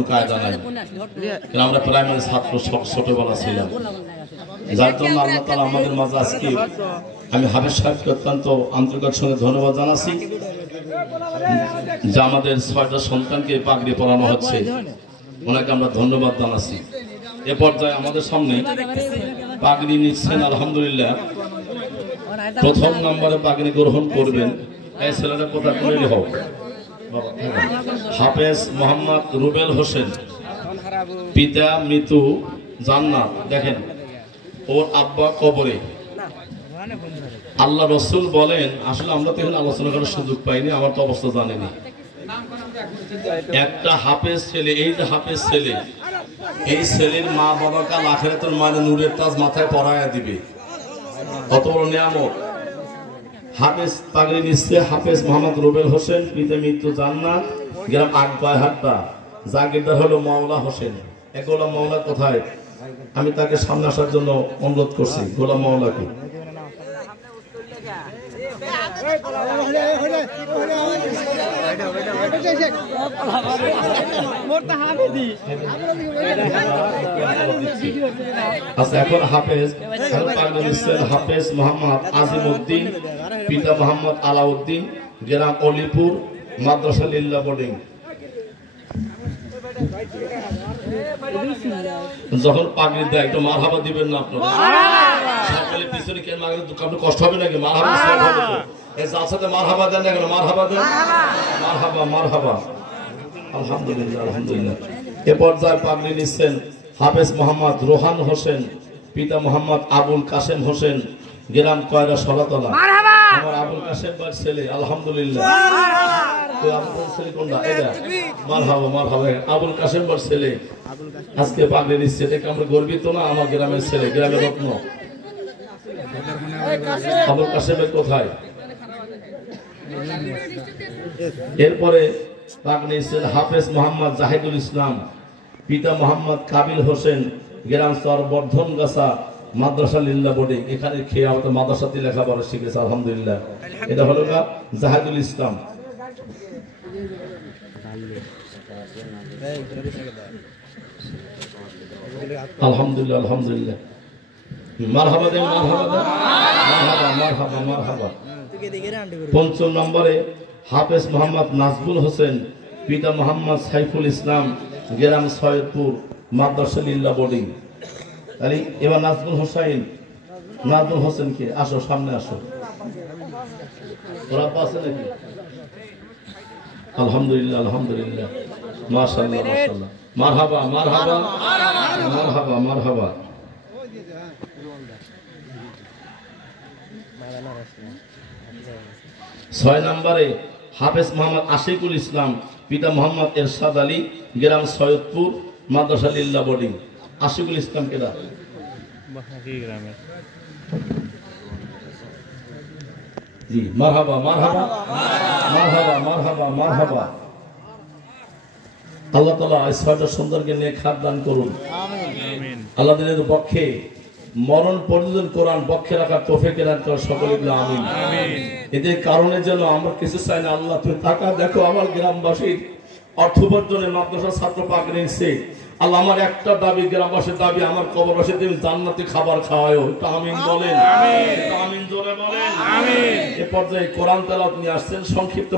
কোনো কায়দা নাই। আমরা প্রাইমারি ছাত্র ছোটবেলা ছিলাম, যার জন্য আল্লাহ তাআলা আমাদের মাঝে আজকে আমি হাফেজ সাহেবকে অত্যন্ত আন্তরিকতার সঙ্গে ধন্যবাদ জানাচ্ছি যে আমাদের 6টা সন্তানকে পাগড়ি পরানো হচ্ছে, ওনাকে আমরা ধন্যবাদ জানাচ্ছি। এ পর্যায়ে আমাদের সামনে পাগড়ি নিচ্ছেন আলহামদুলিল্লাহ, প্রথম নম্বরে পাগড়ি গ্রহণ করবেন এই ছেলেটা কোথা করে হোক, হাফেজ মোহাম্মদ রুবেল হোসেন, পিতা মৃত্যু জান্নাত। দেখেন ওর আব্বা কবরে। আল্লাহ রসুল বলেন, আসলে আমরা তো এখানে আলোচনা করার সুযোগ পাইনি, আমার তো অবস্থা জানেনি। একটা হাফেজ ছেলে, এই যে হাফেজ ছেলে, এই ছেলের মা বাবা কাল আখিরাতের মানে নূরের তাজ মাথায় পরায়া দিবে, কত বড় নিয়ামত। হাফেজ পাগড়ি নিচ্ছে হাফেজ মোহাম্মদ রুবেল হোসেন, পিতা মৃত্যু জান্নাত, গ্রাম আগবাহাট্টা, জাগিরদার হলো মাওলা হোসেন। এক গোলাম মাওলা কোথায়? আমি তাকে সামনে আসার জন্য অনুরোধ করছি, গোলাম মাওলাকে। আচ্ছা, এখন হাফেজ হাফেজ মোহাম্মদ আজিম উদ্দিন, পিতা মোহাম্মদ আলাউদ্দিন, গ্রাম অলিপুর, মাদ্রাসা লিল্লাহ বোর্ডিং। যখন পাগড়ি দেয় একটু মারহাবা দিবেন না আপনারা? সকালে পিছনে কেন মাগলে আপনি কষ্ট হবে নাকি? মারহাবা হবে তো, এই যার সাথে মারহাবা দেন না কেন? মারহাবা দেন, মারহাবা মারহাবা। আলহামদুলিল্লাহ আলহামদুলিল্লাহ। এ পর্যায়ে পাগড়ি নিচ্ছেন হাফেজ মোহাম্মদ রোহান হোসেন, পিতা মোহাম্মদ আবুল কাসেম হোসেন, গ্রাম কয়রা সরাতলা। আমার আবুল কাসেম ভাইয়ের ছেলে, আলহামদুলিল্লাহ। আবুল কাসেম ভাইয়ের ছেলে আজকে পাগড়ি নিচ্ছে, দেখে আমরা গর্বিত না? আমার গ্রামের ছেলে, গ্রামের রত্ন। আবুল কাসেম ভাই কোথায়? এরপরে পাগড়ি নিচ্ছেন হাফেজ মোহাম্মদ জাহিদুল ইসলাম, পিতা মোহাম্মদ কাবিল হোসেন, গ্রাম চর বর্ধনগাছা, মাদ্রাসা লিল্লাহ বোর্ডিং। এখানে খেয়ে আমাদের মাদ্রাসাতে লেখাপড়া শিখেছে আলহামদুলিল্লাহ। এটা হলো জাহিদুল ইসলাম। আলহামদুলিল্লাহ আলহামদুলিল্লাহ। মারহাবা দেন, মারহাবা দেন, মারহাবা মারহাবা মারহাবা। পঞ্চম নম্বরে হাফেজ মোহাম্মদ নাজবুল হোসেন, পিতা মোহাম্মদ সাইফুল ইসলাম, গ্রাম সৈয়দপুর, মাদ্রাসা লিল্লাহ বোর্ডিং। তাহলে এবার নাজবুল হোসেন, নাজবুল হোসেনকে আসো, সামনে আসো। ওরা পাশে নাকি? আলহামদুলিল্লাহ আলহামদুলিল্লাহ, মাশাআল্লাহ মাশাআল্লাহ, মারহাবা মারহাবা মারহাবা মারহাবা। ছয় নম্বরে হাফেজ মোহাম্মদ আশিকুল ইসলাম, পিতা মোহাম্মদ এরশাদ আলী, গ্রাম সৈয়দপুর, মাদ্রাসা লিল্লাহ বোর্ডিং। আশিকুল ইসলাম কেডা? জি, মারহাবা মারহাবা মারহাবা মারহাবা মারহাবা। আল্লাহ তাআলা এই 6টা সুন্দরকে নেক হাত দান করুন। আল্লাহ দিনের পক্ষে মরণ পর্যন্ত কোরআন পক্ষে রাখার তৌফিক দান করুন সকলে, আমিন। এদের কারণে যেন আমরা কিছু চাই না, আল্লাহ তুমি টাকা দেখো আমার গ্রামবাসীর অর্থবর্ধনে মাদ্রাসা ছাত্র পাগড়ি নিচ্ছে। আল্লাহ আমার একটা দাবি, গ্রামবাসীর দাবি, আমার কবরবাসী তুমি জান্নাতি খাবার খাওয়ায়ও। এটা আমিন বলেন, আমিন জোরে বলেন। এ পর্যায়ে কোরআন তেলাওয়াত নিয়ে আসছেন সংক্ষিপ্ত